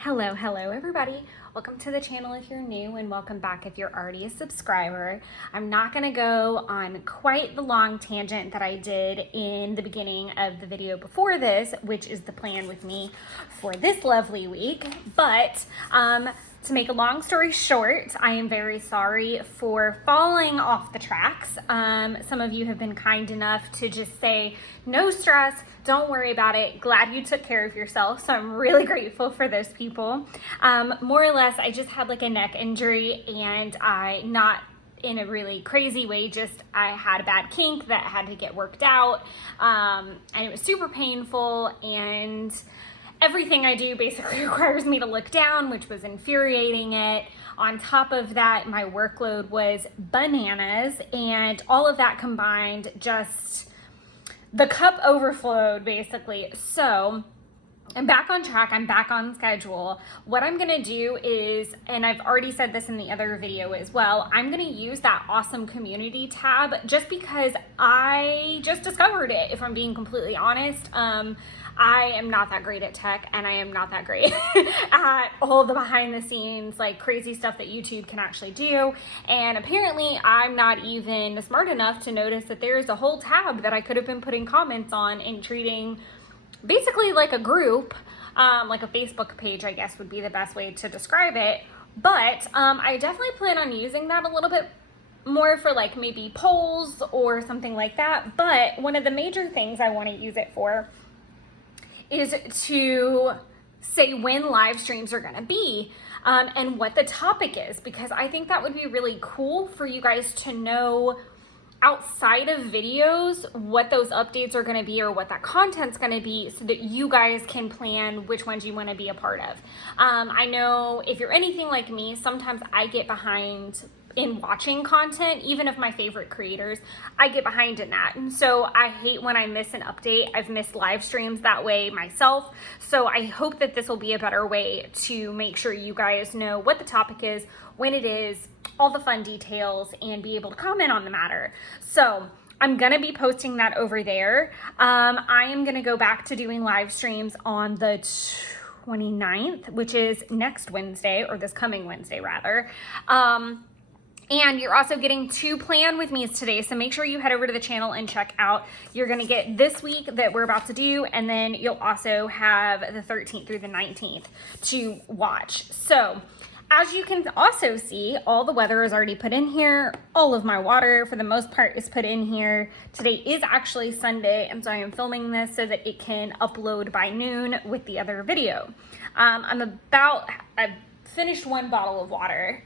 Hello everybody. Welcome to the channel if you're new, and welcome back if you're already a subscriber. I'm not gonna go on quite the long tangent that I did in the beginning of the video before this, which is the plan with me for this lovely week. But to make a long story short, I am very sorry for falling off the tracks. Some of you have been kind enough to just say, no stress, don't worry about it. Glad you took care of yourself. So I'm really grateful for those people. More or less, I just had like a neck injury, and not in a really crazy way, just I had a bad kink that had to get worked out. And it was super painful, and everything I do basically requires me to look down, which was infuriating it. On top of that, my workload was bananas, and all of that combined, just the cup overflowed basically. So I'm back on track, I'm back on schedule. What I'm gonna do is, and I've already said this in the other video as well, I'm gonna use that awesome community tab just because I just discovered it, if I'm being completely honest. I am not that great at tech, and I am not that great at all the behind the scenes, like crazy stuff that YouTube can actually do. And apparently I'm not even smart enough to notice that there's a whole tab that I could have been putting comments on and treating basically like a group, like a Facebook page, I guess would be the best way to describe it. But I definitely plan on using that a little bit more for like maybe polls or something like that. But one of the major things I want to use it for is to say when live streams are gonna be and what the topic is, because I think that would be really cool for you guys to know outside of videos what those updates are going to be or what that content's going to be, so that you guys can plan which ones you want to be a part of. I know if you're anything like me, sometimes I get behind in watching content, even of my favorite creators. I get behind in that, and so I hate when I miss an update. I've missed live streams that way myself, so I hope that this will be a better way to make sure you guys know what the topic is, when it is, all the fun details, and be able to comment on the matter. So I'm gonna be posting that over there. I am gonna go back to doing live streams on the 29th, which is next Wednesday, or this coming Wednesday rather. And you're also getting 2 plan with me's today, so make sure you head over to the channel and check out. You're gonna get this week that we're about to do, and then you'll also have the 13th through the 19th to watch. So as you can also see, all the weather is already put in here. All of my water, for the most part, is put in here. Today is actually Sunday, and so I am filming this so that it can upload by noon with the other video. I've finished 1 bottle of water,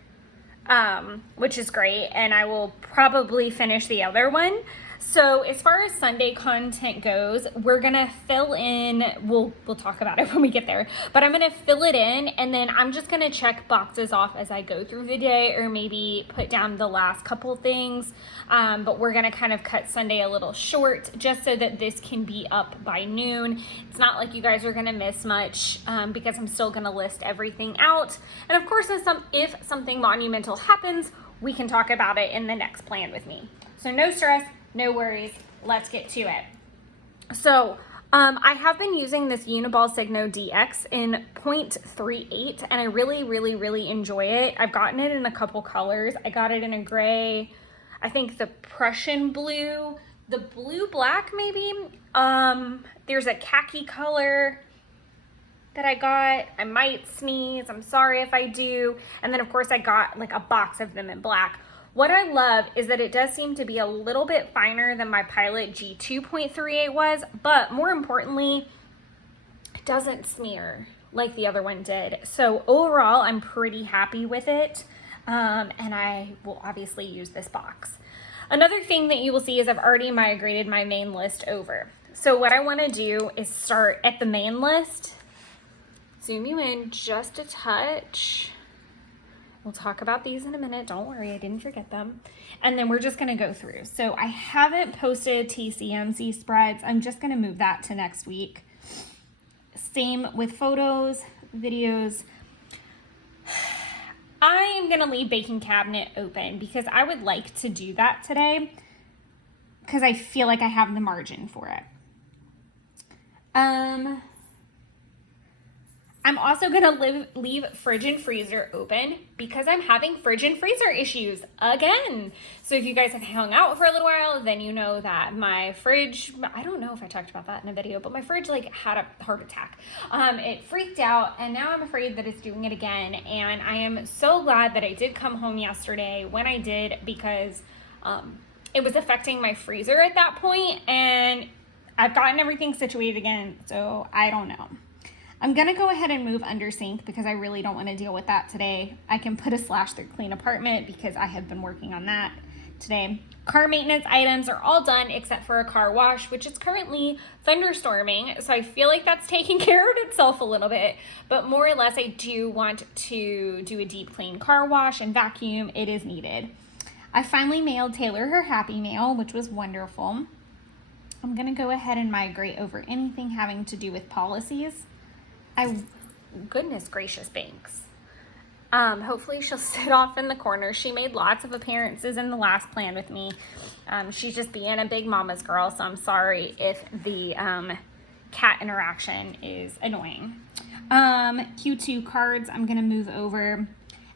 which is great, and I will probably finish the other one. So as far as Sunday content goes, we're gonna fill in, we'll talk about it when we get there, but I'm gonna fill it in, and then I'm just gonna check boxes off as I go through the day, or maybe put down the last couple things. But we're gonna kind of cut Sunday a little short, just so that this can be up by noon. It's not like you guys are gonna miss much, because I'm still gonna list everything out. And of course, if something monumental happens, we can talk about it in the next plan with me. So no stress, no worries, let's get to it. So I have been using this Uniball Signo DX in 0.38, and I really enjoy it. I've gotten it in a couple colors. I got it in a gray, I think the Prussian blue, the blue black maybe. There's a khaki color that I got. I might sneeze, I'm sorry if I do. And then of course I got like a box of them in black. What I love is that it does seem to be a little bit finer than my Pilot G2.38 was, but more importantly, it doesn't smear like the other one did. So overall, I'm pretty happy with it, and I will obviously use this box. Another thing that you will see is I've already migrated my main list over. So what I want to do is start at the main list, zoom you in just a touch. We'll talk about these in a minute. Don't worry, I didn't forget them. And then we're just gonna go through. So I haven't posted TCMC spreads. I'm just gonna move that to next week. Same with photos, videos. I am gonna leave baking cabinet open because I would like to do that today because I feel like I have the margin for it. I'm also gonna leave fridge and freezer open because I'm having fridge and freezer issues again. So if you guys have hung out for a little while, then you know that my fridge, I don't know if I talked about that in a video, but my fridge like had a heart attack. It freaked out, and now I'm afraid that it's doing it again. And I am so glad that I did come home yesterday when I did, because it was affecting my freezer at that point, and I've gotten everything situated again, so I don't know. I'm gonna go ahead and move under sink because I really don't want to deal with that today. I can put a slash through clean apartment because I have been working on that today. Car maintenance items are all done except for a car wash, which is currently thunderstorming. So I feel like that's taking care of itself a little bit, but more or less I do want to do a deep clean car wash and vacuum. It is needed. I finally mailed Taylor her Happy Mail, which was wonderful. I'm gonna go ahead and migrate over anything having to do with policies. Goodness gracious, Banks. Hopefully she'll sit off in the corner. She made lots of appearances in the last plan with me. She's just being a big mama's girl, so I'm sorry if the cat interaction is annoying. Q2 cards, I'm gonna move over.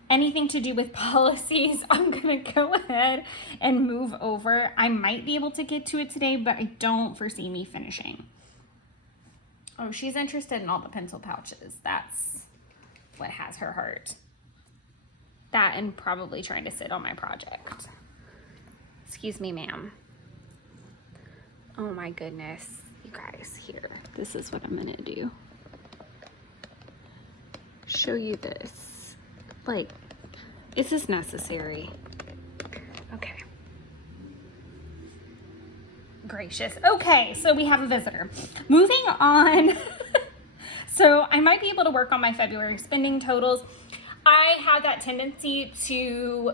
Anything to do with policies, I'm gonna go ahead and move over. I might be able to get to it today, but I don't foresee me finishing. Oh, she's interested in all the pencil pouches. That's what has her heart. That and probably trying to sit on my project. Excuse me, ma'am. Oh my goodness. You guys, here. This is what I'm gonna do. Show you this. Like, is this necessary? Okay. Gracious. Okay, so we have a visitor. Moving on. So I might be able to work on my February spending totals. I have that tendency to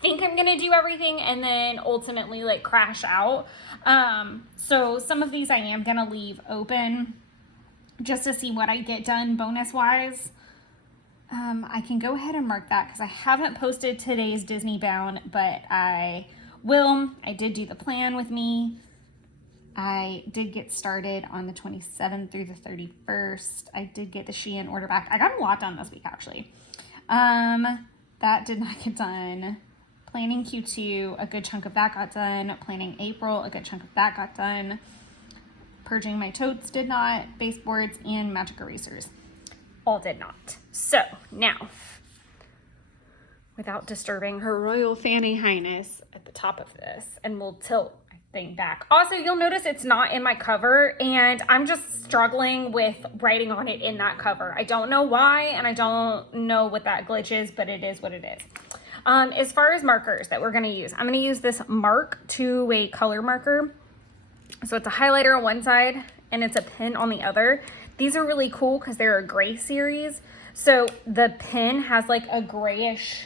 think I'm gonna do everything and then ultimately like crash out. So some of these I am gonna leave open just to see what I get done bonus wise. I can go ahead and mark that because I haven't posted today's Disney bound, but I will. I did do the plan with me. I did get started on the 27th through the 31st. I did get the Shein order back. I got a lot done this week, actually. That did not get done. Planning Q2, a good chunk of that got done. Planning April, a good chunk of that got done. Purging my totes did not. Baseboards and magic erasers all did not. So now, without disturbing her royal Fanny Highness at the top of this, and we'll tilt my thing back. Also, you'll notice it's not in my cover, and I'm just struggling with writing on it in that cover. I don't know why, and I don't know what that glitch is, but it is what it is. As far as markers that we're gonna use, I'm gonna use this Mark two-way color marker. So it's a highlighter on one side, and it's a pen on the other. These are really cool because they're a gray series. So the pen has like a grayish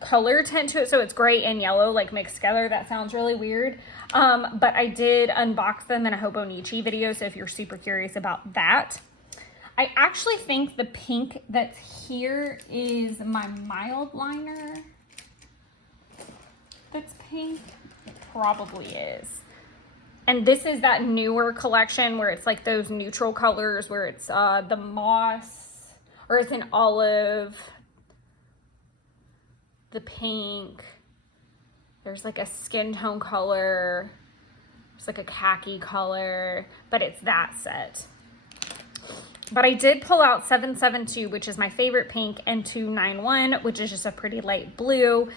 color tint to it, so it's gray and yellow like mixed together. That sounds really weird, but I did unbox them in a Hobonichi video, so if you're super curious about that. I actually think the pink that's here is my mild liner that's pink. It probably is. And this is that newer collection where it's like those neutral colors where it's the moss, or it's an olive, the pink, there's like a skin tone color, there's like a khaki color, but it's that set. But I did pull out 772, which is my favorite pink, and 291, which is just a pretty light blue,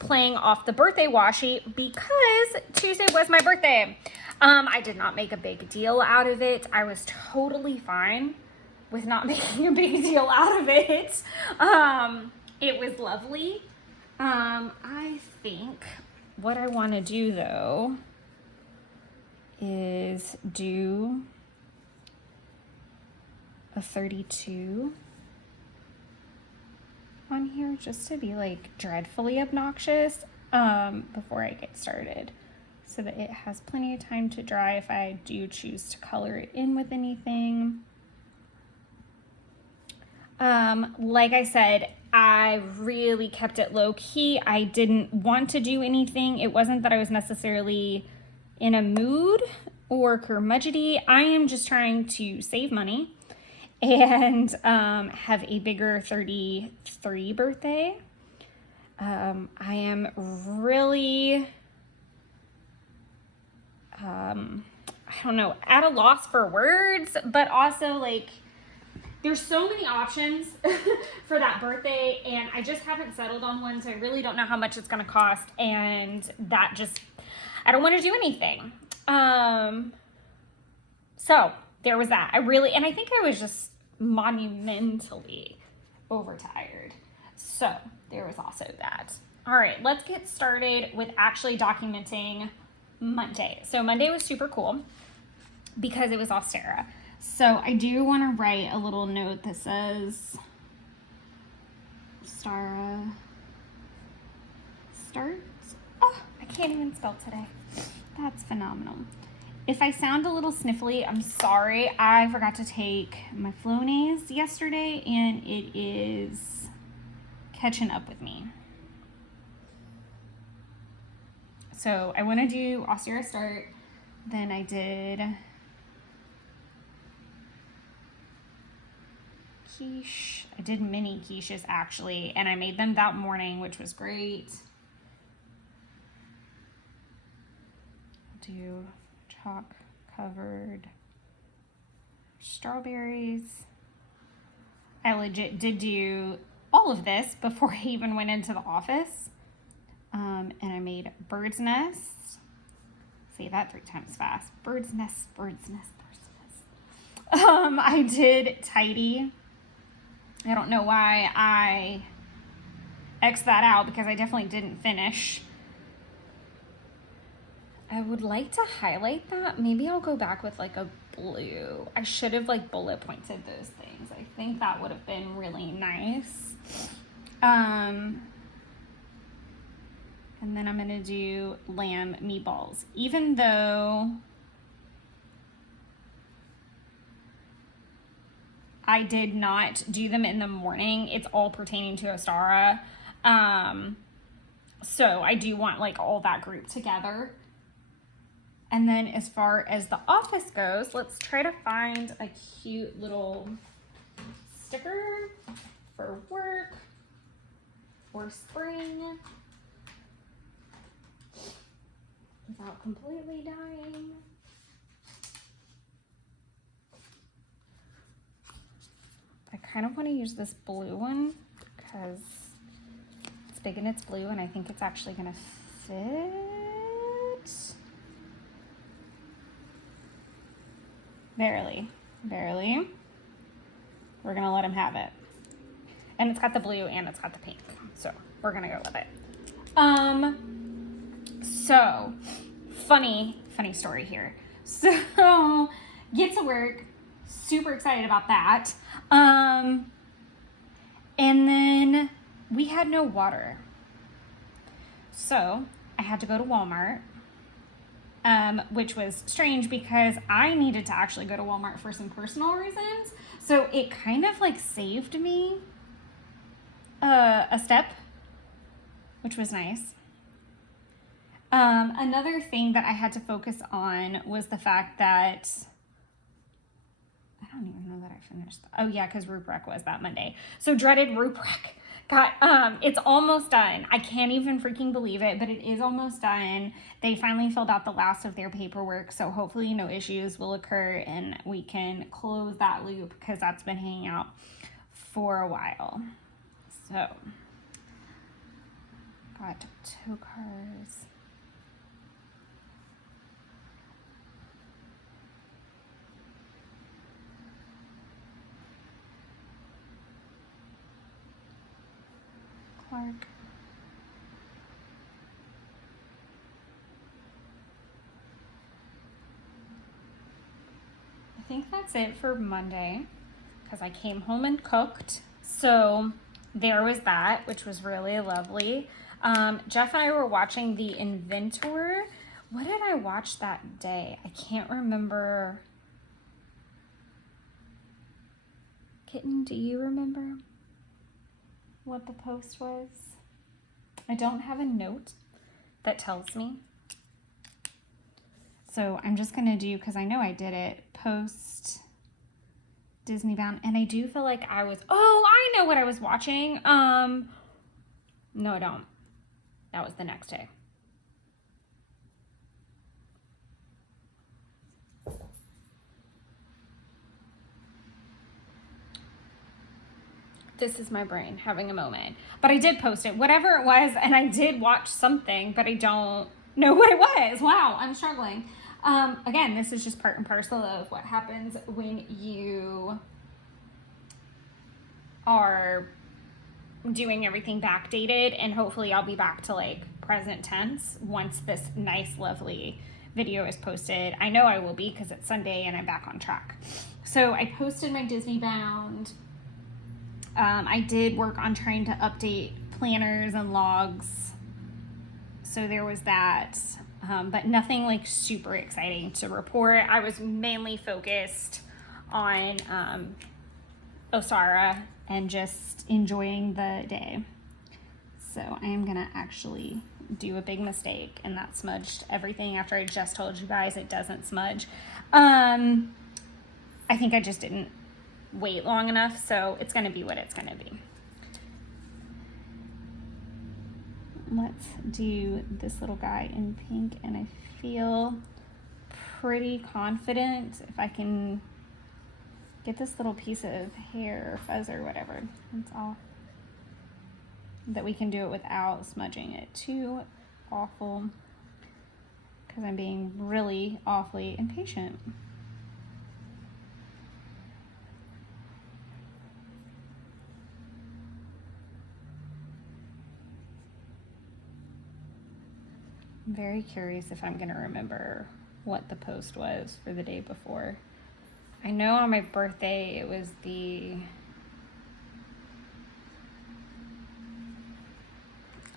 playing off the birthday washi because Tuesday was my birthday. I did not make a big deal out of it. I was totally fine with not making a big deal out of it. It was lovely. I think what I want to do though is do a 32 on here just to be like dreadfully obnoxious before I get started, so that it has plenty of time to dry if I do choose to color it in with anything. Like I said, I really kept it low key. I didn't want to do anything. It wasn't that I was necessarily in a mood or curmudgeony. I am just trying to save money and have a bigger 33 birthday. I am really, I don't know, at a loss for words, but also like there's so many options for that birthday, and I just haven't settled on one, so I really don't know how much it's going to cost, and that just, I don't want to do anything. So there was that. And I think I was just monumentally overtired. So there was also that. All right, let's get started with actually documenting Monday. So Monday was super cool because it was Ostara. So I do want to write a little note that says Ostara starts. Oh, I can't even spell today. That's phenomenal. If I sound a little sniffly, I'm sorry. I forgot to take my Flonase yesterday, and it is catching up with me. So I want to do Ostara start. Then I did quiche. I did mini quiches actually, and I made them that morning, which was great. I'll do chalk covered strawberries. I legit did do all of this before I even went into the office. And I made bird's nests. Say that 3 times fast. Bird's nest, bird's nest, bird's nest. I did tidy. I don't know why I X'd that out because I definitely didn't finish. I would like to highlight that. Maybe I'll go back with like a blue. I should have like bullet pointed those things. I think that would have been really nice. And then I'm gonna do lamb meatballs. Even though I did not do them in the morning, it's all pertaining to Ostara. So I do want like all that group together. And then as far as the office goes, let's try to find a cute little sticker for work or spring without completely dying. I kind of want to use this blue one because it's big and it's blue, and I think it's actually going to fit. Barely. We're going to let him have it. And it's got the blue and it's got the pink. So we're going to go with it. So funny story here. So get to work. Super excited about that. And then we had no water. So I had to go to Walmart. Which was strange because I needed to actually go to Walmart for some personal reasons. So it kind of like saved me a step, which was nice. Another thing that I had to focus on was the fact that I don't even know that I finished. Oh yeah, because rubric was that Monday. So dreaded rubric. It's almost done. I can't even freaking believe it, but it is almost done. They finally filled out the last of their paperwork, so hopefully no issues will occur and we can close that loop because that's been hanging out for a while. So, got tow cars. Clark. I think that's it for Monday because I came home and cooked. So there was that, which was really lovely. Jeff and I were watching The Inventor. What did I watch that day? I can't remember. Kitten, do you remember what the post was? I don't have a note that tells me. So I'm just gonna do, because I know I did it, post Disney Bound, and I do feel like I was, oh, I know what I was watching. No, I don't. That was the next day. This is my brain having a moment. But I did post it, whatever it was, and I did watch something, but I don't know what it was. Wow, I'm struggling. Again, this is just part and parcel of what happens when you are doing everything backdated, and hopefully I'll be back to like present tense once this nice, lovely video is posted. I know I will be because it's Sunday and I'm back on track. So I posted my Disney Bound. I did work on trying to update planners and logs. So there was that, but nothing like super exciting to report. I was mainly focused on Osara and just enjoying the day. So I am gonna actually do a big mistake, and that smudged everything after I just told you guys it doesn't smudge. I think I just didn't wait long enough, so it's gonna be what it's gonna be. Let's do this little guy in pink, and I feel pretty confident if I can get this little piece of hair or fuzz or whatever, that's all, that we can do it without smudging it too awful, because I'm being really awfully impatient. I'm very curious if I'm gonna remember what the post was for the day before. I know on my birthday it was the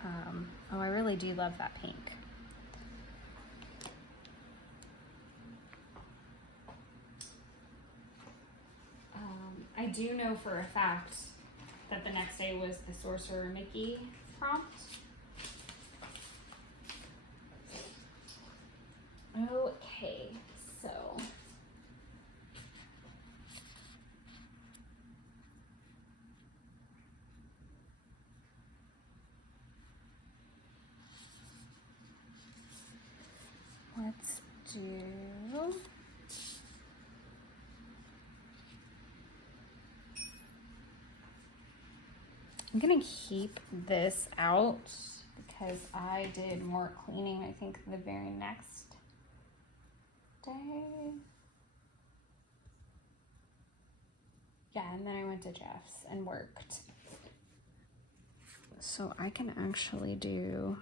oh, I really do love that pink. I do know for a fact that the next day was the Sorcerer Mickey prompt. Okay, so let's do, I'm gonna keep this out because I did more cleaning, I think, the very next day. Yeah, and then I went to Jeff's and worked. So I can actually do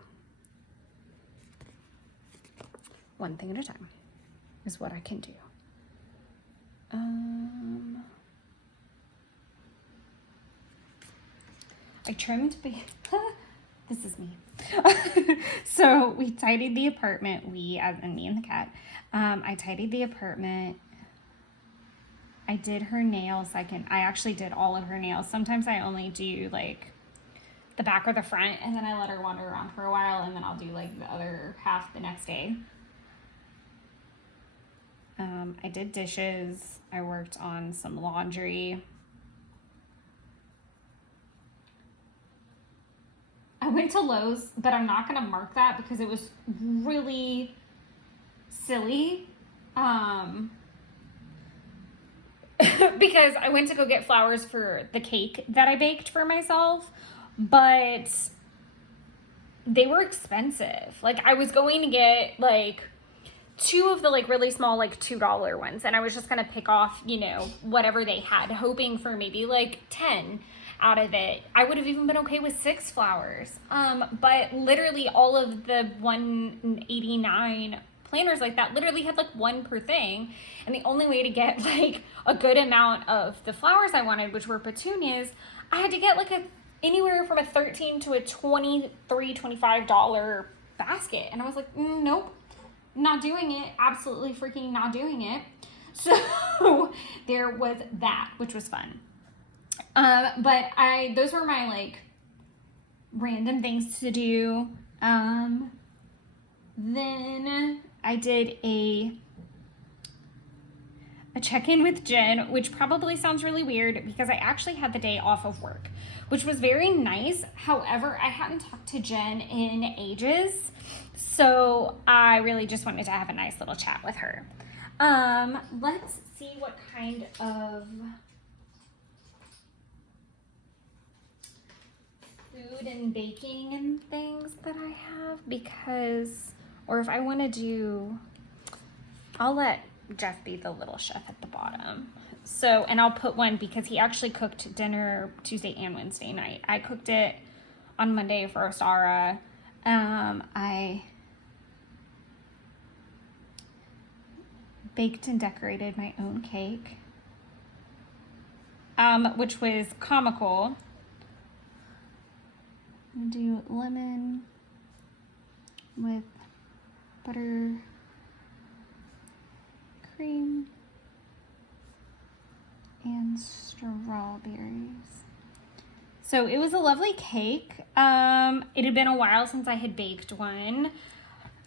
one thing at a time is what I can do. I trimmed, this is me. So we tidied the apartment, as in me and the cat. I tidied the apartment. I did her nails. I actually did all of her nails. Sometimes I only do like the back or the front, and then I let her wander around for a while, and then I'll do like the other half the next day. I did dishes. I worked on some laundry. I went to Lowe's, but I'm not gonna mark that because it was really silly. Because I went to go get flowers for the cake that I baked for myself, but they were expensive. Like, I was going to get like 2 of the like really small like $2 ones, and I was just gonna pick off, you know, whatever they had, hoping for maybe like 10 out of it. I would have even been okay with 6 flowers. But literally all of the 189 planners like that literally had like 1 per thing, and the only way to get like a good amount of the flowers I wanted, which were petunias, I had to get like anywhere from a $13 to a $23, $25 basket, and I was like, nope, not doing it. Absolutely freaking not doing it. So there was that, which was fun. But those were my like random things to do. Then I did a check-in with Jen, which probably sounds really weird because I actually had the day off of work, which was very nice. However, I hadn't talked to Jen in ages, so I really just wanted to have a nice little chat with her. Let's see what kind of food and baking and things that I have, because, or if I want to do, I'll let Jeff be the little chef at the bottom. So, and I'll put one because he actually cooked dinner Tuesday and Wednesday night. I cooked it on Monday for Ostara. I baked and decorated my own cake, which was comical. I'm gonna do lemon with butter, cream, and strawberries. So it was a lovely cake. It had been a while since I had baked one,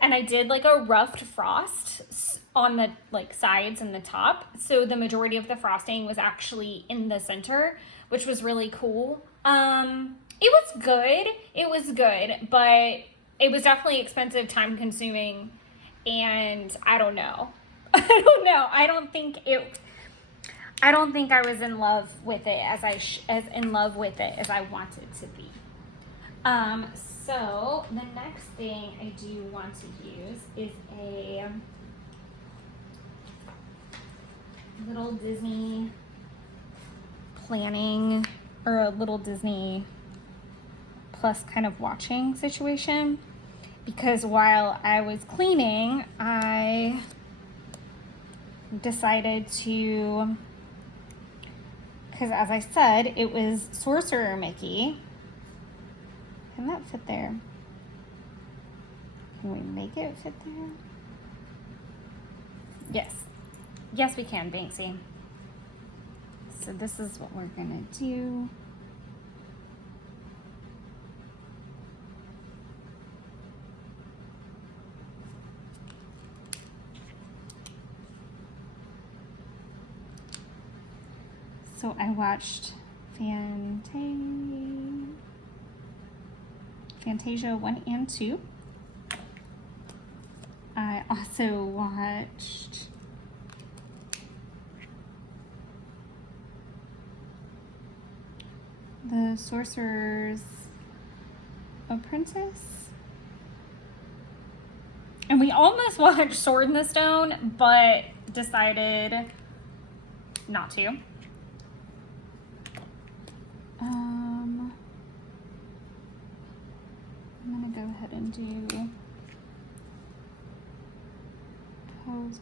and I did like a roughed frost on the like sides and the top. So the majority of the frosting was actually in the center, which was really cool. It was good. It was good, but it was definitely expensive, time consuming, and I don't know. I don't know. I don't think I was in love with it as in love with it as I wanted to be. So the next thing I do want to use is a little Disney planning, or a little Disney Plus kind of watching situation, because while I was cleaning, I decided to, because as I said, it was Sorcerer Mickey. Can that fit there? Can we make it fit there? Yes. Yes, we can, Banksy. So this is what we're gonna do. So I watched Fantasia 1 and 2. I also watched The Sorcerer's Apprentice. And we almost watched Sword in the Stone, but decided not to. I'm gonna go ahead and do post.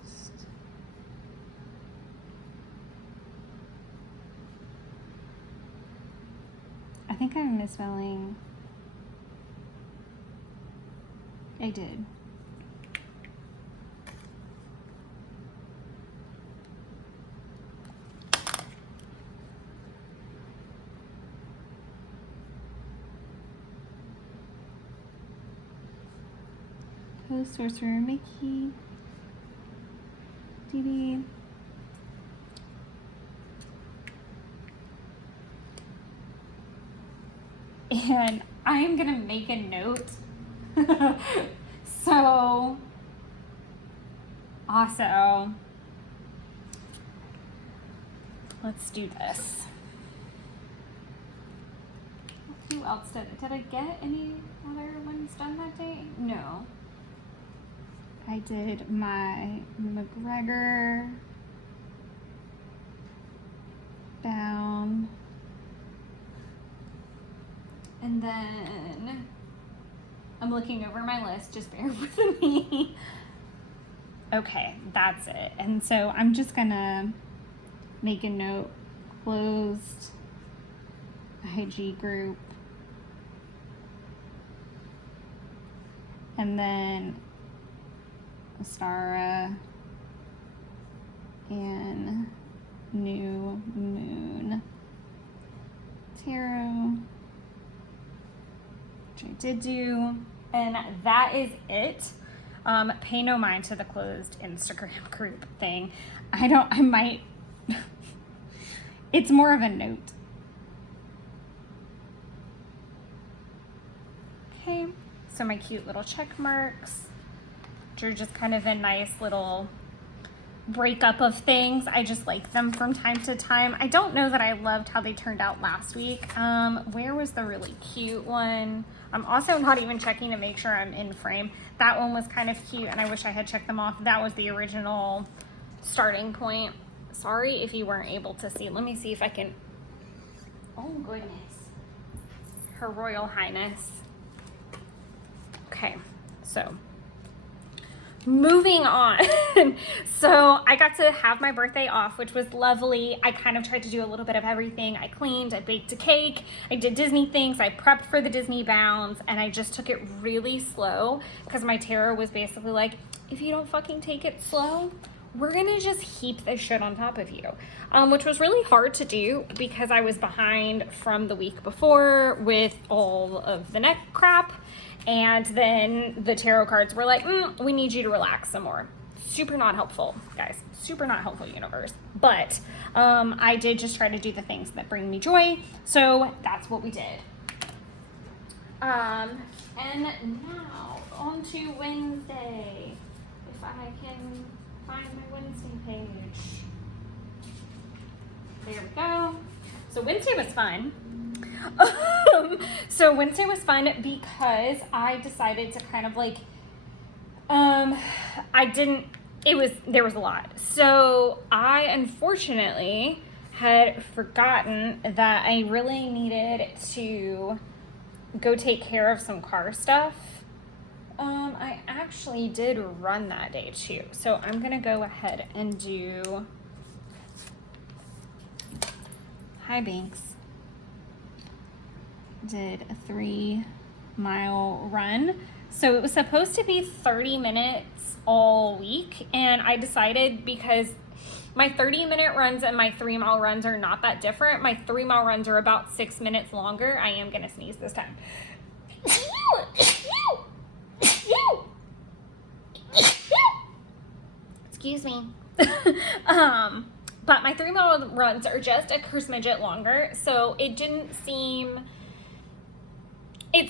I think I'm misspelling. I did. Sorcerer Mickey, DD, and I'm gonna make a note. So also, let's do this. Who else did I get any other ones done that day? No. I did my McGregor bound, and then I'm looking over my list, just bear with me. Okay, that's it. And so I'm just gonna make a note, closed IG group, and then Ostara and New Moon Tarot, which I did do, and that is it. Pay no mind to the closed Instagram group thing. It's more of a note. Okay, so my cute little check marks, which are just kind of a nice little breakup of things. I just like them from time to time. I don't know that I loved how they turned out last week. Where was the really cute one? I'm also not even checking to make sure I'm in frame. That one was kind of cute, and I wish I had checked them off. That was the original starting point. Sorry if you weren't able to see. Let me see if I can. Oh goodness. Her Royal Highness. Okay, so moving on. So I got to have my birthday off, which was lovely. I kind of tried to do a little bit of everything. I cleaned, I baked a cake, I did Disney things, I prepped for the Disney bounds, and I just took it really slow because my tarot was basically like, if you don't fucking take it slow, we're gonna just heap this shit on top of you. Which was really hard to do because I was behind from the week before with all of the neck crap. And then the tarot cards were like, we need you to relax some more. Super not helpful, guys. Super not helpful, universe. But I did just try to do the things that bring me joy. So that's what we did. And now on to Wednesday. If I can find my Wednesday page. There we go. So Wednesday was fun. So Wednesday was fun because I decided to kind of like, there was a lot. So I unfortunately had forgotten that I really needed to go take care of some car stuff. I actually did run that day too. So I'm going to go ahead and do, hi Banks. Did a 3-mile run. So it was supposed to be 30 minutes all week. And I decided because my 30-minute runs and my 3-mile runs are not that different. My 3-mile runs are about 6 minutes longer. I am going to sneeze this time. Excuse me. But my 3-mile runs are just a smidget longer. So it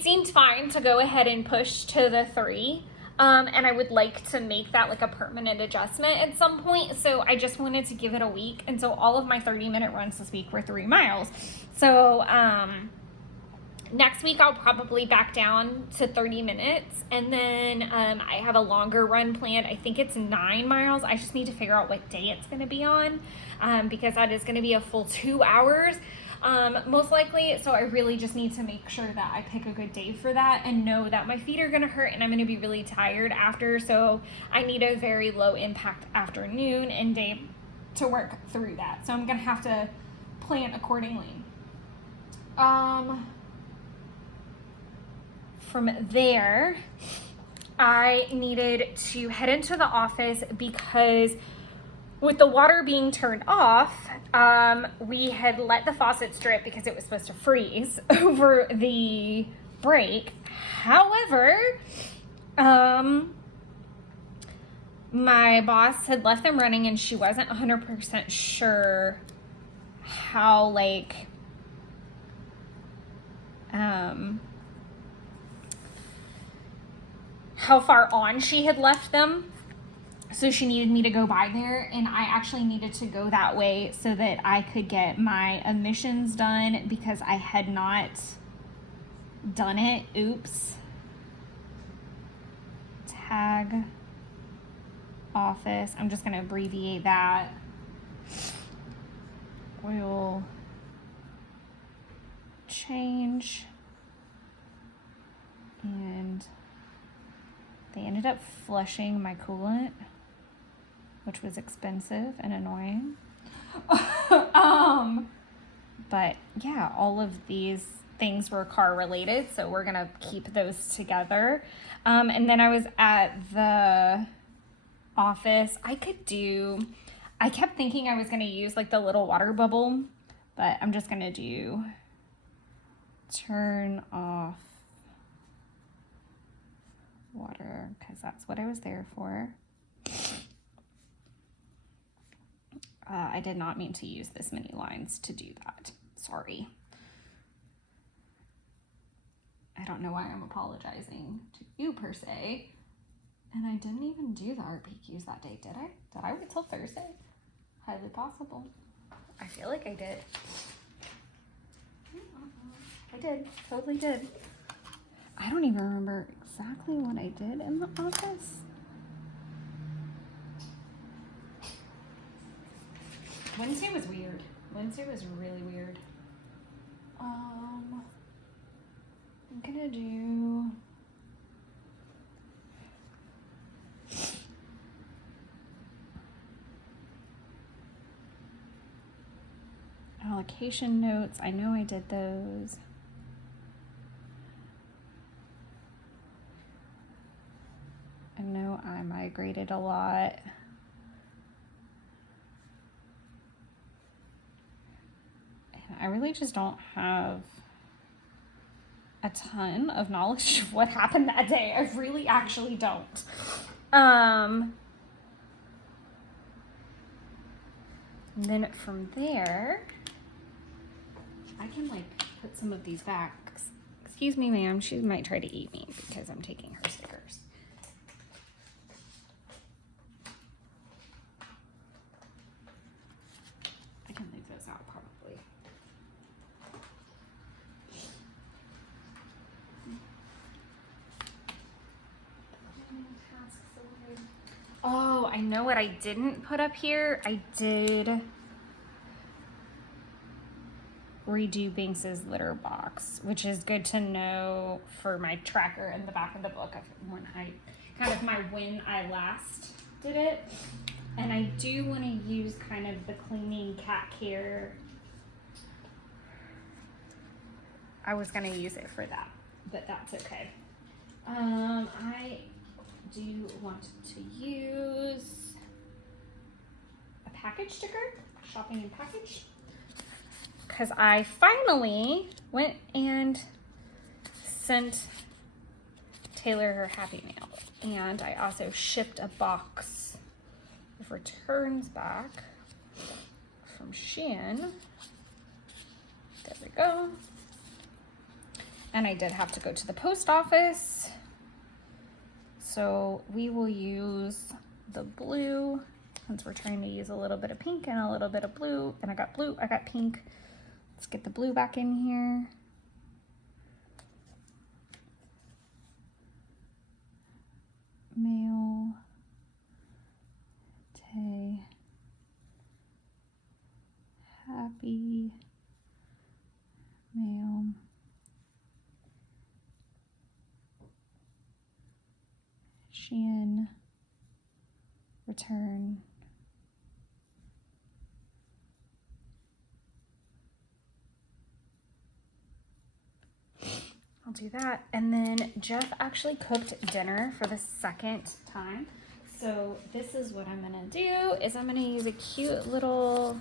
seemed fine to go ahead and push to the 3. And I would like to make that like a permanent adjustment at some point. So I just wanted to give it a week. And so all of my 30-minute runs this week were 3 miles. So next week I'll probably back down to 30 minutes. And then I have a longer run planned. I think it's 9 miles. I just need to figure out what day it's going to be on because that is going to be a full 2 hours. Most likely, so I really just need to make sure that I pick a good day for that and know that my feet are going to hurt and I'm going to be really tired after, so I need a very low impact afternoon and day to work through that, so I'm going to have to plan accordingly. From there, I needed to head into the office because with the water being turned off, we had let the faucet drip because it was supposed to freeze over the break. However, my boss had left them running and she wasn't 100% sure how, like, how far on she had left them. So she needed me to go by there, and I actually needed to go that way so that I could get my emissions done because I had not done it. Oops. Tag office. I'm just going to abbreviate that. Oil change. And they ended up flushing my coolant, which was expensive and annoying. But yeah, all of these things were car related, so we're gonna keep those together. And then I was at the office. I kept thinking I was gonna use like the little water bubble, but I'm just gonna do turn off water, because that's what I was there for. I did not mean to use this many lines to do that. Sorry. I don't know why I'm apologizing to you per se. And I didn't even do the art PQs that day, did I? Did I wait till Thursday? Highly possible. I feel like I did. I did, totally did. I don't even remember exactly what I did in the office. Wednesday was weird. Wednesday was really weird. I'm gonna do allocation notes. I know I did those. I know I migrated a lot. And I really just don't have a ton of knowledge of what happened that day. I really actually don't. And then from there, I can like put some of these back. Excuse me, ma'am. She might try to eat me because I'm taking her stickers. I can leave those out probably. Oh, I know what I didn't put up here. I did redo Banks's litter box, which is good to know for my tracker in the back of the book of when I last did it. And I do want to use kind of the cleaning cat care. I was going to use it for that, but that's okay. I do want to use a package sticker, shopping and package, because I finally went and sent Taylor her Happy Mail, and I also shipped a box of returns back from Shein. There we go. And I did have to go to the post office, so we will use the blue since we're trying to use a little bit of pink and a little bit of blue. And I got blue, I got pink. Let's get the blue back in here. Mail, Tay, Happy Mail. Shein, return, I'll do that. And then Jeff actually cooked dinner for the second time. So this is what I'm gonna do, is I'm gonna use a cute little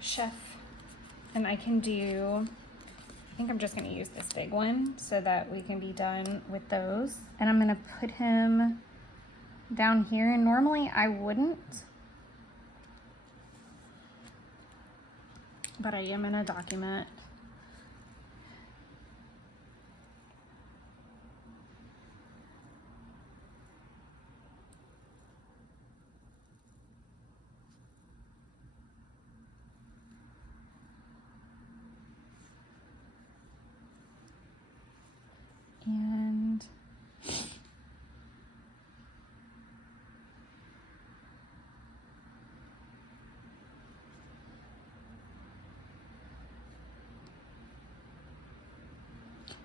chef, and I can do, I think I'm just gonna use this big one so that we can be done with those. And I'm gonna put him down here, and normally I wouldn't, but I am in a document. And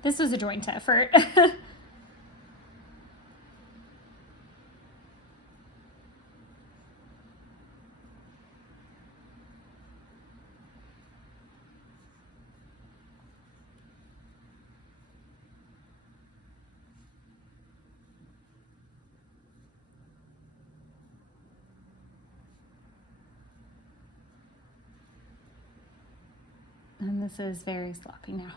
this was a joint effort. And this is very sloppy now.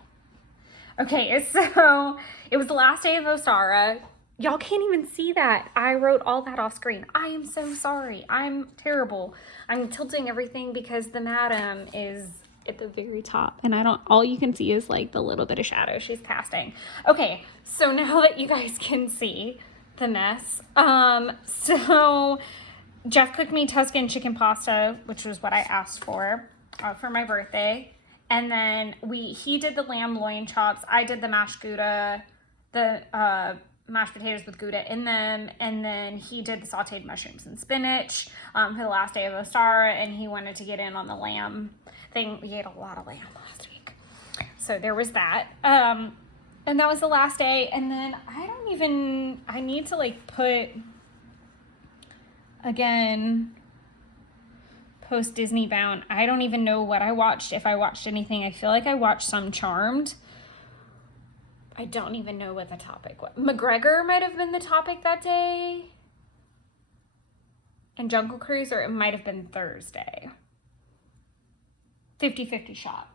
Okay, so it was the last day of Ostara. Y'all can't even see that. I wrote all that off screen. I am so sorry. I'm terrible. I'm tilting everything because the madam is at the very top and all you can see is like the little bit of shadow she's casting. Okay, so now that you guys can see the mess, so Jeff cooked me Tuscan chicken pasta, which was what I asked for my birthday. And then he did the lamb loin chops. I did the mashed Gouda, the mashed potatoes with Gouda in them. And then he did the sauteed mushrooms and spinach for the last day of Ostara. And he wanted to get in on the lamb thing. We ate a lot of lamb last week. So there was that. And that was the last day. And then I need to like put, again, post Disney bound. I don't even know what I watched, if I watched anything. I feel like I watched some Charmed. I don't even know what the topic was. McGregor might have been the topic that day. And Jungle Cruise, or it might have been Thursday. 50-50 shot.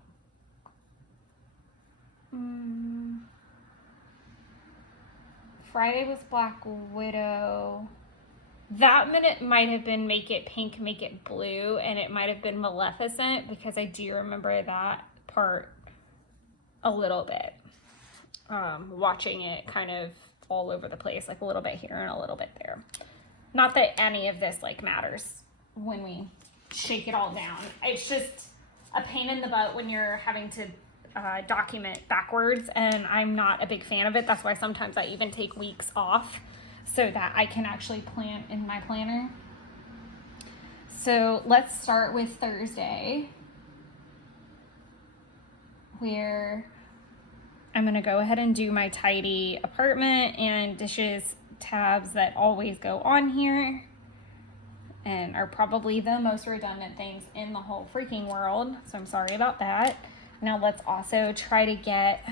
Friday was Black Widow. That minute might have been Make It Pink, Make It Blue, and it might have been Maleficent, because I do remember that part a little bit. Watching it kind of all over the place, like a little bit here and a little bit there. Not that any of this like matters when we shake it all down. It's just a pain in the butt when you're having to document backwards, and I'm not a big fan of it. That's why sometimes I even take weeks off so that I can actually plan in my planner. So let's start with Thursday, where I'm gonna go ahead and do my tidy apartment and dishes tabs that always go on here and are probably the most redundant things in the whole freaking world. So I'm sorry about that. Now let's also try to get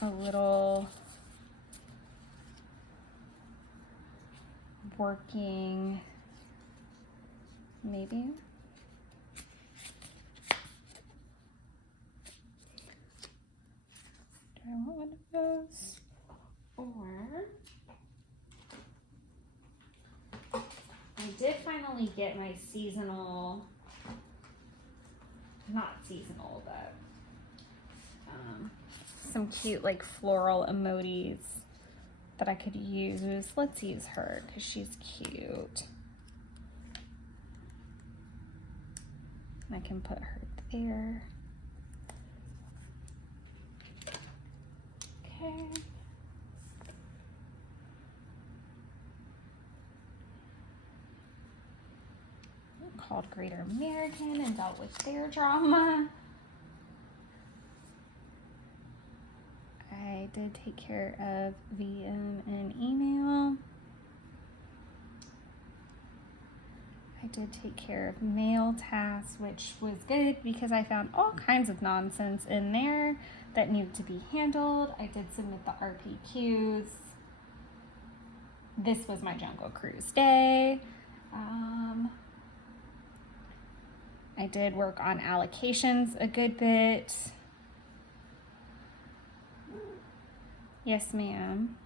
a little working, maybe. Do I want one of those? Or I did finally get my seasonal, not seasonal, but some cute like floral emojis that I could use. Let's use her because she's cute. And I can put her there. Okay. Called Greater American and dealt with their drama. I did take care of VM and email. I did take care of mail tasks, which was good because I found all kinds of nonsense in there that needed to be handled. I did submit the RPQs. This was my Jungle Cruise day. I did work on allocations a good bit. Yes, ma'am.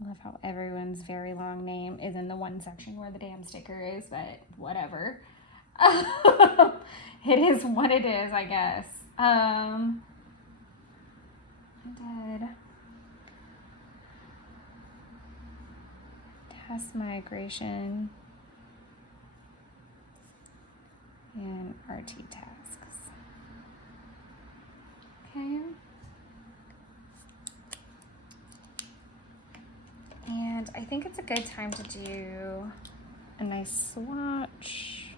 I love how everyone's very long name is in the one section where the damn sticker is, but whatever. It is what it is, I guess. I did task migration and RT tasks. Okay. And I think it's a good time to do a nice swatch.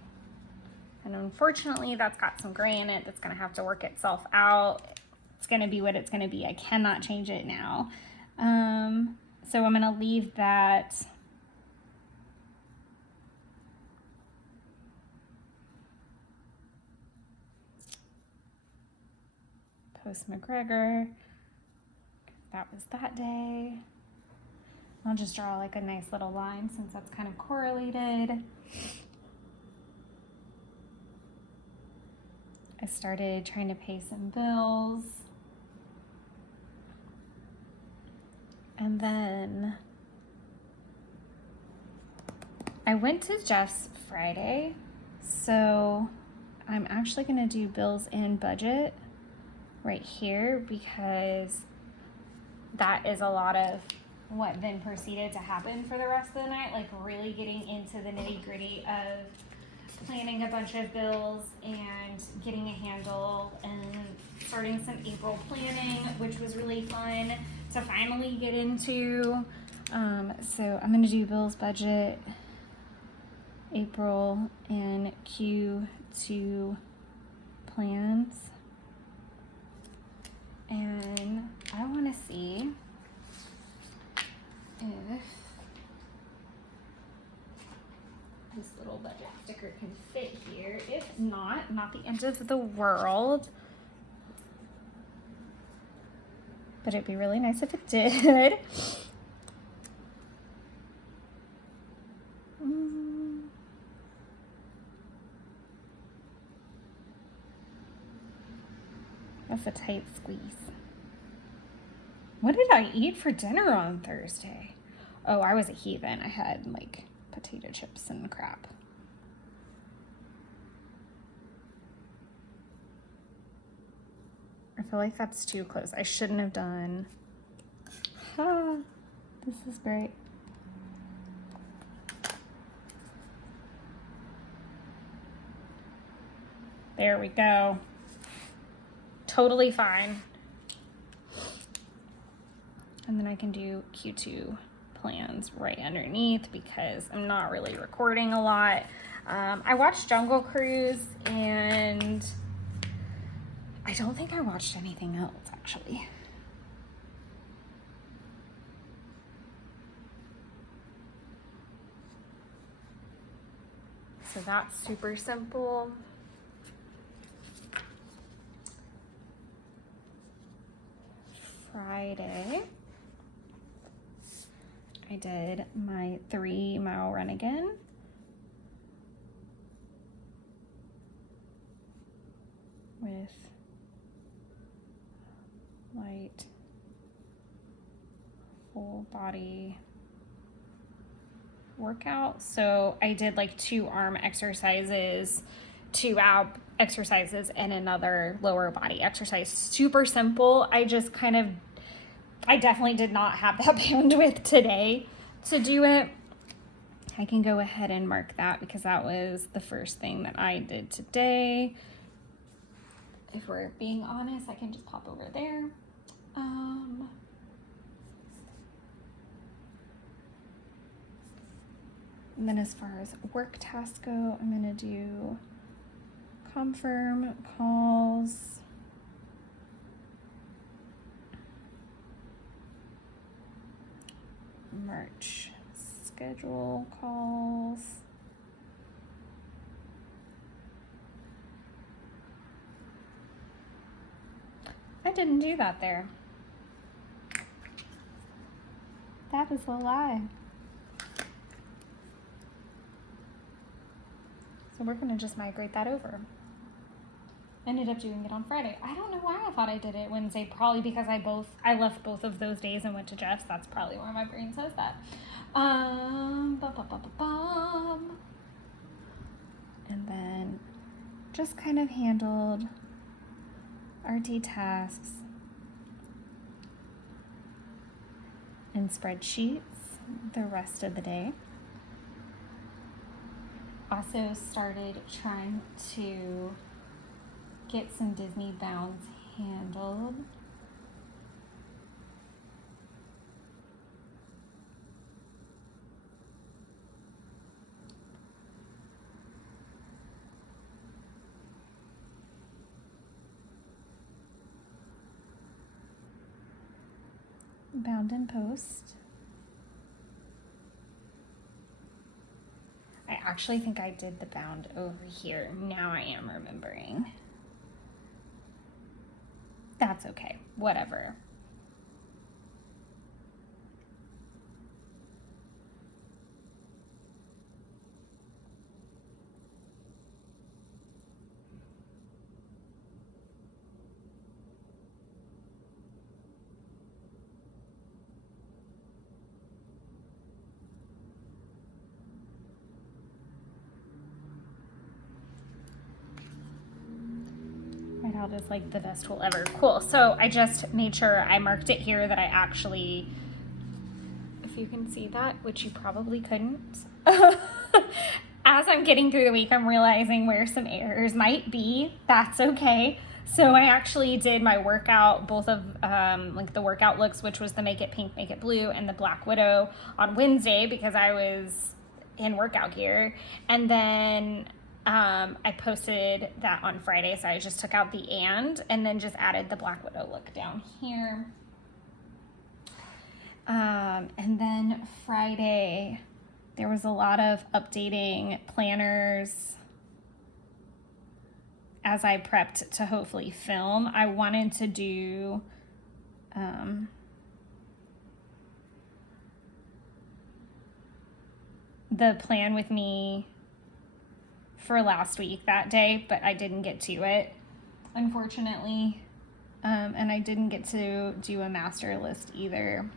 And unfortunately, that's got some gray in it that's gonna have to work itself out. It's gonna be what it's gonna be. I cannot change it now. So I'm gonna leave that post McGregor. That was that day. I'll just draw like a nice little line since that's kind of correlated. I started trying to pay some bills. And then I went to Jeff's Friday, so I'm actually gonna do bills and budget right here because that is a lot of what then proceeded to happen for the rest of the night, like really getting into the nitty-gritty of planning a bunch of bills and getting a handle and starting some April planning, which was really fun to finally get into. So I'm gonna do bills, budget, April, and Q2 plans. And I wanna see if this little budget sticker can fit here. If not, not the end of the world. But it'd be really nice if it did. That's a tight squeeze. What did I eat for dinner on Thursday? Oh, I was a heathen. I had like potato chips and crap. I feel like that's too close. I shouldn't have done. Ah, this is great. There we go. Totally fine. And then I can do Q2 plans right underneath because I'm not really recording a lot. I watched Jungle Cruise and I don't think I watched anything else actually. So that's super simple. Friday, I did my 3-mile run again. With light, full body workout. So I did like 2 arm exercises, 2 ab exercises, and another lower body exercise. Super simple. I definitely did not have that bandwidth today to do it. I can go ahead and mark that because that was the first thing that I did today. If we're being honest, I can just pop over there. And then as far as work tasks go, I'm gonna do confirm calls. March schedule calls. I didn't do that there. That is a lie. So we're gonna just migrate that over. Ended up doing it on Friday. I don't know why I thought I did it Wednesday, probably because I left both of those days and went to Jeff's. That's probably why my brain says that. And then just kind of handled RT tasks and spreadsheets the rest of the day. Also started trying to get some Disney bounds handled. Bound and post. I actually think I did the bound over here. Now I am remembering. That's okay, whatever. out as like the best tool ever. Cool. So I just made sure I marked it here that I actually, if you can see that, which you probably couldn't. As I'm getting through the week, I'm realizing where some errors might be. That's okay. So I actually did my workout, both of like the workout looks, which was the Make It Pink, Make It Blue, and the Black Widow on Wednesday because I was in workout gear. And then I posted that on Friday. So I just took out the and then just added the Black Widow look down here. And then Friday, there was a lot of updating planners as I prepped to hopefully film. I wanted to do the plan with me for last week that day, but I didn't get to it, unfortunately. And I didn't get to do a master list either.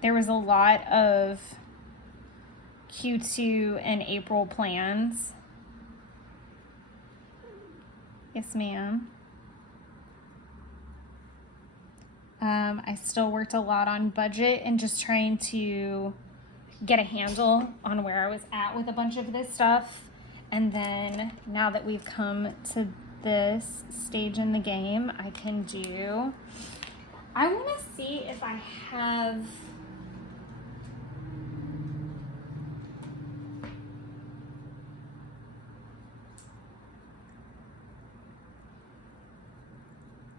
There was a lot of Q2 and April plans. Yes, ma'am. I still worked a lot on budget and just trying to get a handle on where I was at with a bunch of this stuff. And then now that we've come to this stage in the game, I want to see if I have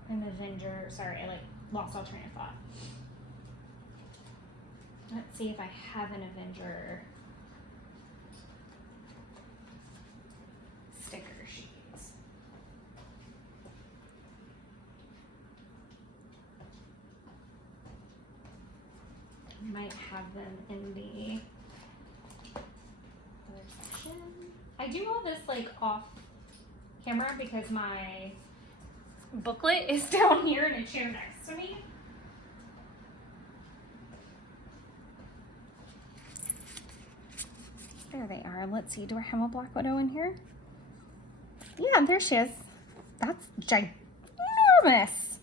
an Avenger. Sorry, I lost all train of thought. Let's see if I have an Avenger sticker sheets. I might have them in the other section. I do all this off camera because my booklet is down here in a chair next to me. There they are. Let's see. Do I have a Black Widow in here? Yeah, there she is. That's ginormous.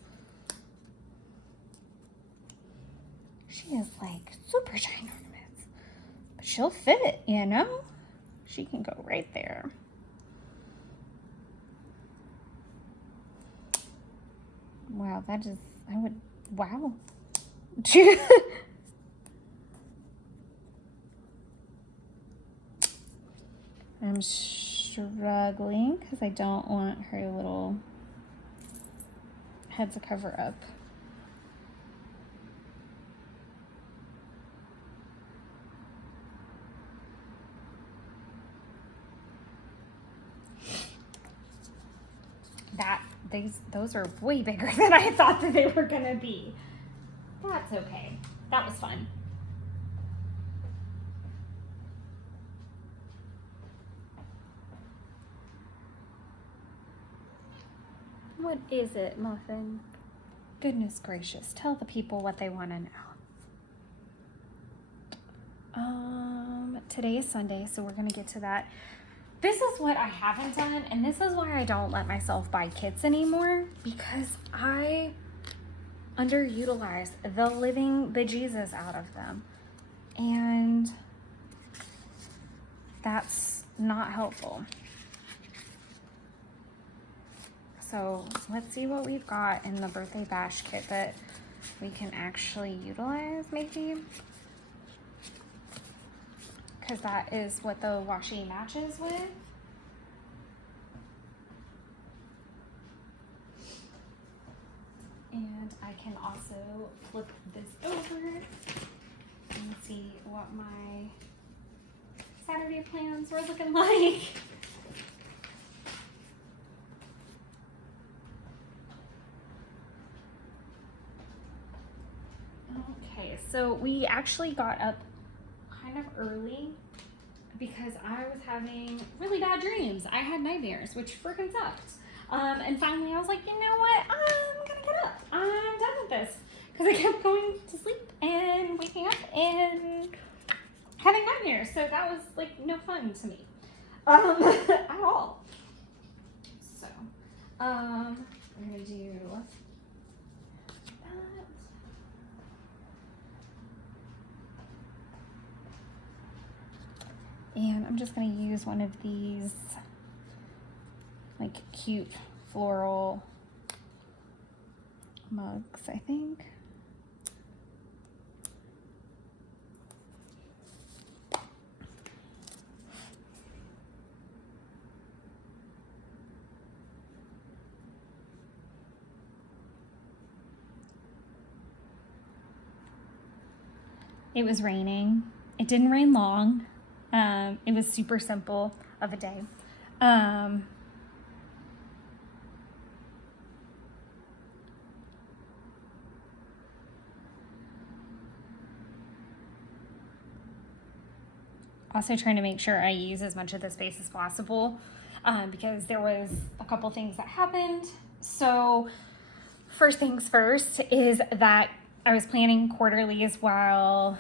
She is super ginormous. But she'll fit, you know? She can go right there. Wow, wow. I'm struggling because I don't want her little head to cover up. Those are way bigger than I thought that they were gonna be. That's okay. That was fun. What is it, Muffin? Goodness gracious, tell the people what they want to know. Today is Sunday, so we're gonna get to that. This is what I haven't done, and this is why I don't let myself buy kits anymore, because I underutilize the living bejesus out of them, and that's not helpful. So let's see what we've got in the birthday bash kit that we can actually utilize, maybe. Because that is what the washi matches with. And I can also flip this over and see what my Saturday plans were looking like. Okay, so we actually got up kind of early because I was having really bad dreams. I had nightmares, which freaking sucked. And finally I was like, you know what? I'm gonna get up. I'm done with this. Because I kept going to sleep and waking up and having nightmares. So that was no fun to me. At all. So We're gonna do that. And I'm just gonna use one of these like cute floral mugs, I think. It was raining. It didn't rain long. It was super simple of a day. Also trying to make sure I use as much of the space as possible because there was a couple things that happened. So first things first is that I was planning quarterlies while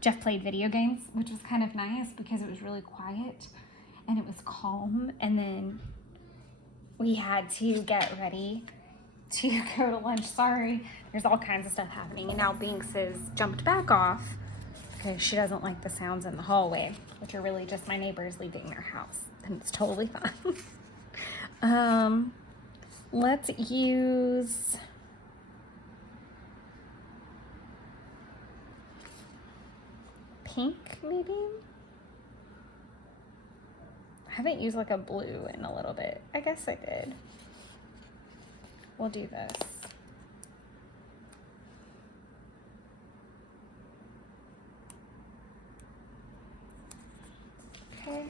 Jeff played video games, which was kind of nice because it was really quiet and it was calm. And then we had to get ready to go to lunch. Sorry, there's all kinds of stuff happening. And now Binks has jumped back off because she doesn't like the sounds in the hallway, which are really just my neighbors leaving their house. And it's totally fine. Let's use pink, maybe? I haven't used like a blue in a little bit. I guess I did. We'll do this. Okay.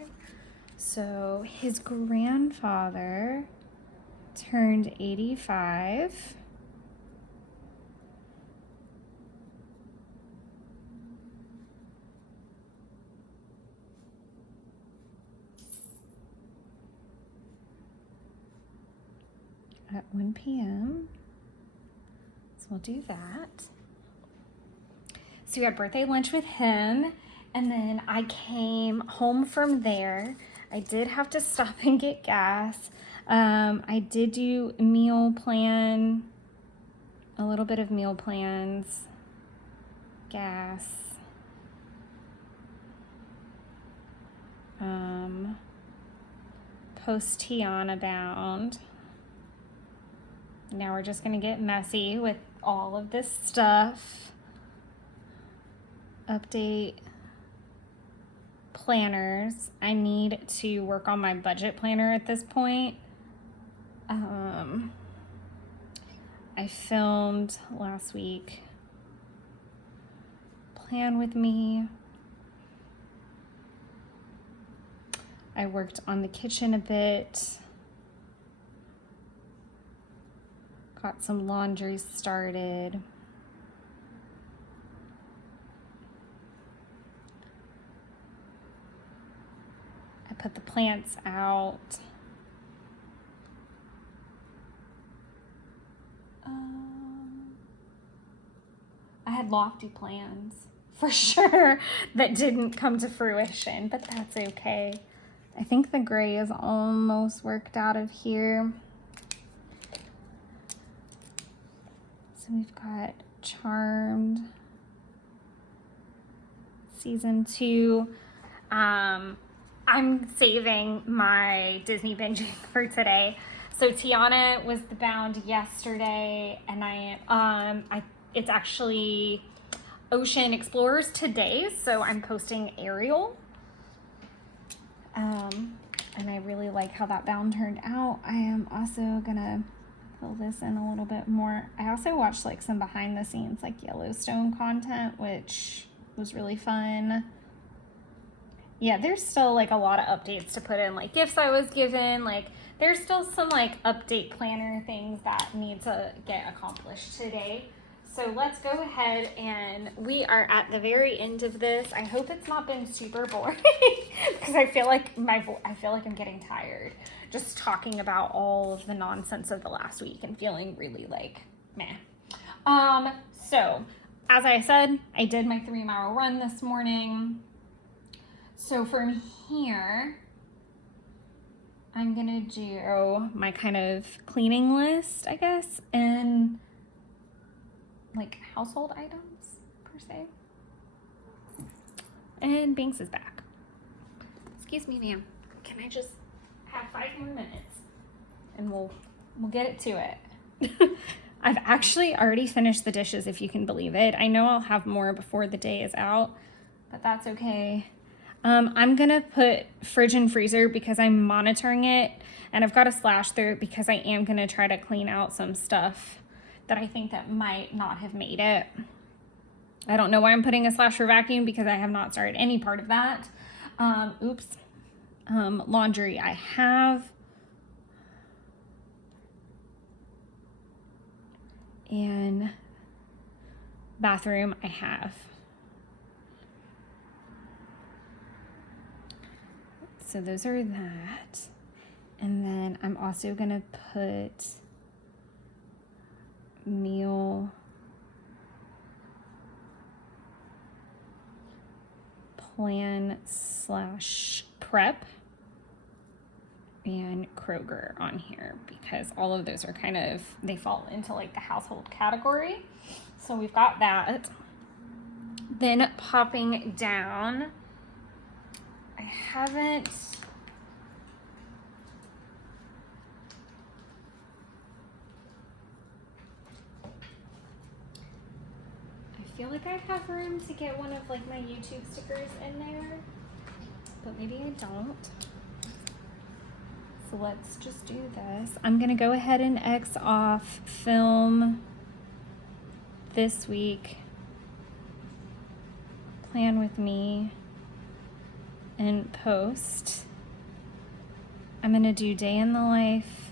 So his grandfather turned 85. At 1 p.m. So we'll do that. So we had birthday lunch with him, and then I came home from there. I did have to stop and get gas. I did do meal plan, a little bit of meal plans, gas. Post Tiana bound. Now we're just gonna get messy with all of this stuff. Update planners. I need to work on my budget planner at this point. I filmed last week. Plan with me. I worked on the kitchen a bit. Got some laundry started. I put the plants out. I had lofty plans for sure that didn't come to fruition, but that's okay. I think the gray is almost worked out of here. So we've got Charmed season 2. I'm saving my Disney binging for today. So Tiana was the bound yesterday, and it's actually Ocean Explorers today, so I'm posting Ariel. And I really like how that bound turned out. I am also gonna fill this in a little bit more. I also watched like some behind the scenes like Yellowstone content, which was really fun. Yeah, there's still like a lot of updates to put in, like gifts I was given, like there's still some like update planner things that need to get accomplished today. So let's go ahead, and we are at the very end of this. I hope it's not been super boring because I feel like I'm getting tired just talking about all of the nonsense of the last week and feeling really like meh. So as I said, I did my 3-mile run this morning. So from here, I'm gonna do my kind of cleaning list, I guess, and like household items per se. And Banks is back. Excuse me, ma'am. Can I just have 5 more minutes and we'll get it to it. I've actually already finished the dishes, if you can believe it. I know I'll have more before the day is out, but that's okay. I'm gonna put fridge and freezer because I'm monitoring it, and I've got to slash through it because I am gonna try to clean out some stuff that I think that might not have made it. I don't know why I'm putting a slash for vacuum because I have not started any part of that. Laundry I have. And bathroom I have. So those are that. And then I'm also gonna put meal plan / prep and Kroger on here because all of those are kind of, they fall into like the household category. So we've got that. Then popping down, I haven't, I feel like I have room to get one of like my YouTube stickers in there, but maybe I don't. So let's just do this. I'm gonna go ahead and X off film this week, plan with me, and post. I'm gonna do day in the life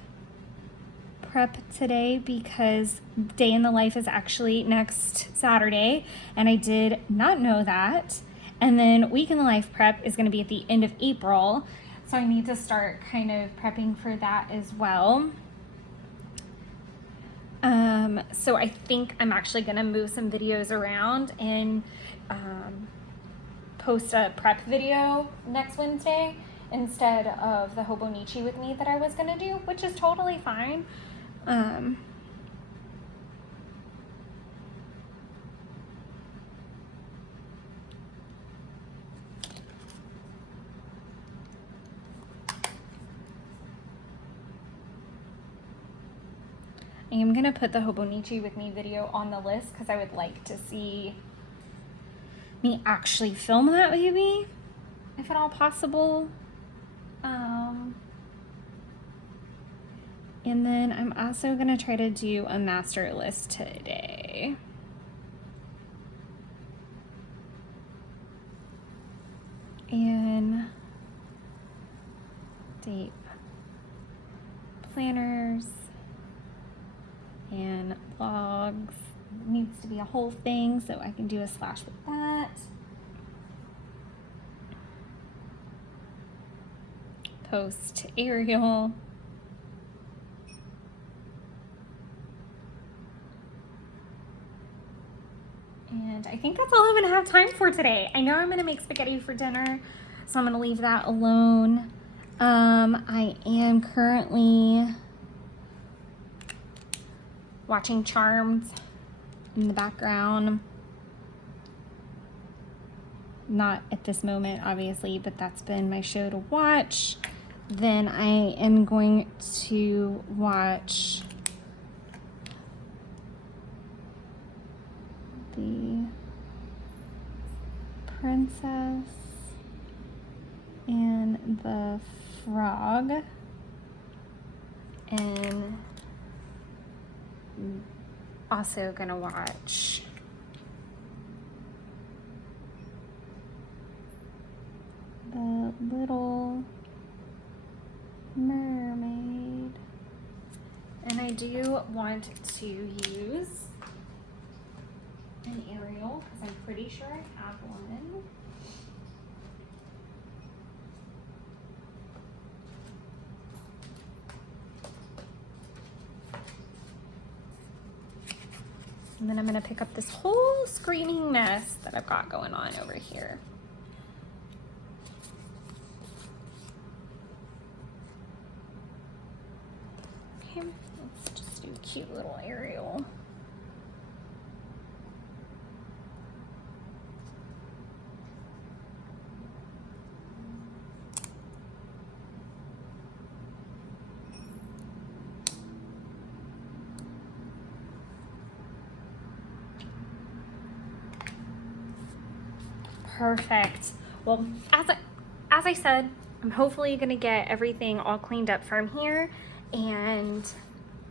prep today because day in the life is actually next Saturday, and I did not know that. And then week in the life prep is gonna be at the end of April. So I need to start kind of prepping for that as well. So I think I'm actually gonna move some videos around and post a prep video next Wednesday instead of the Hobonichi with me that I was gonna do, which is totally fine. I am gonna put the Hobonichi with me video on the list because I would like to see me actually film that baby, if at all possible. And then I'm also gonna try to do a master list today. And date planners and blogs needs to be a whole thing, so I can do a slash with that. Post Ariel. And I think that's all I'm gonna have time for today. I know I'm gonna make spaghetti for dinner, so I'm gonna leave that alone. I am currently watching Charmed in the background. Not at this moment, obviously, but that's been my show to watch. Then I am going to watch The Princess and the Frog, and also gonna watch The Little Mermaid. And I do want to use an Ariel because I'm pretty sure I have one. And then I'm gonna pick up this whole screaming mess that I've got going on over here. Let's just do a cute little aerial. Perfect. Well, as I said, I'm hopefully gonna get everything all cleaned up from here and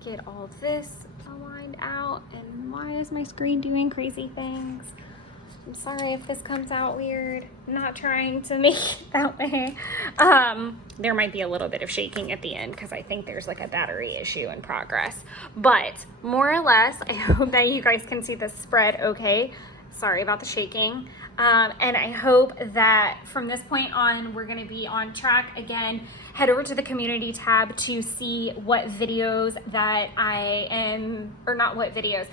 get all of this aligned out. And why is my screen doing crazy things? I'm sorry if this comes out weird. I'm not trying to make it that way. There might be a little bit of shaking at the end because I think there's like a battery issue in progress. But more or less, I hope that you guys can see the spread okay. Sorry about the shaking. And I hope that from this point on, we're gonna be on track. Again, head over to the community tab to see what videos that I am, or not what videos,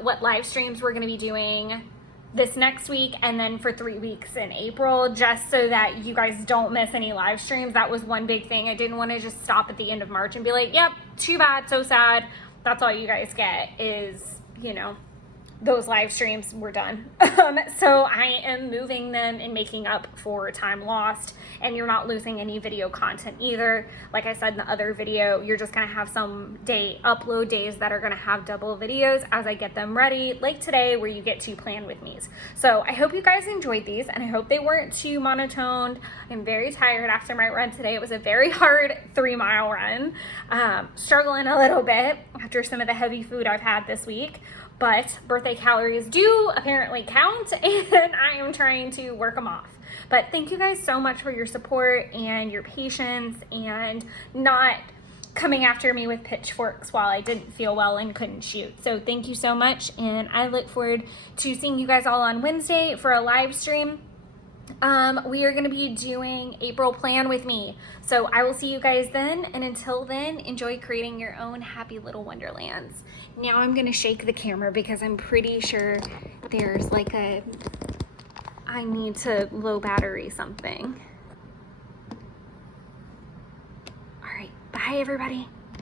what live streams we're gonna be doing this next week and then for 3 weeks in April, just so that you guys don't miss any live streams. That was one big thing. I didn't want to just stop at the end of March and be like, yep, too bad, so sad. That's all you guys get is, you know, those live streams were done. So I am moving them and making up for time lost, and you're not losing any video content either. Like I said in the other video, you're just gonna have some upload days that are gonna have double videos as I get them ready, like today where you get to plan with me. So I hope you guys enjoyed these, and I hope they weren't too monotoned. I'm very tired after my run today. It was a very hard 3-mile run. Struggling a little bit after some of the heavy food I've had this week. But birthday calories do apparently count, and I am trying to work them off. But thank you guys so much for your support and your patience and not coming after me with pitchforks while I didn't feel well and couldn't shoot. So thank you so much, and I look forward to seeing you guys all on Wednesday for a live stream. We are going to be doing April plan with me. So I will see you guys then. And until then, enjoy creating your own happy little wonderlands. Now I'm going to shake the camera because I'm pretty sure there's like I need to low battery something. All right. Bye everybody.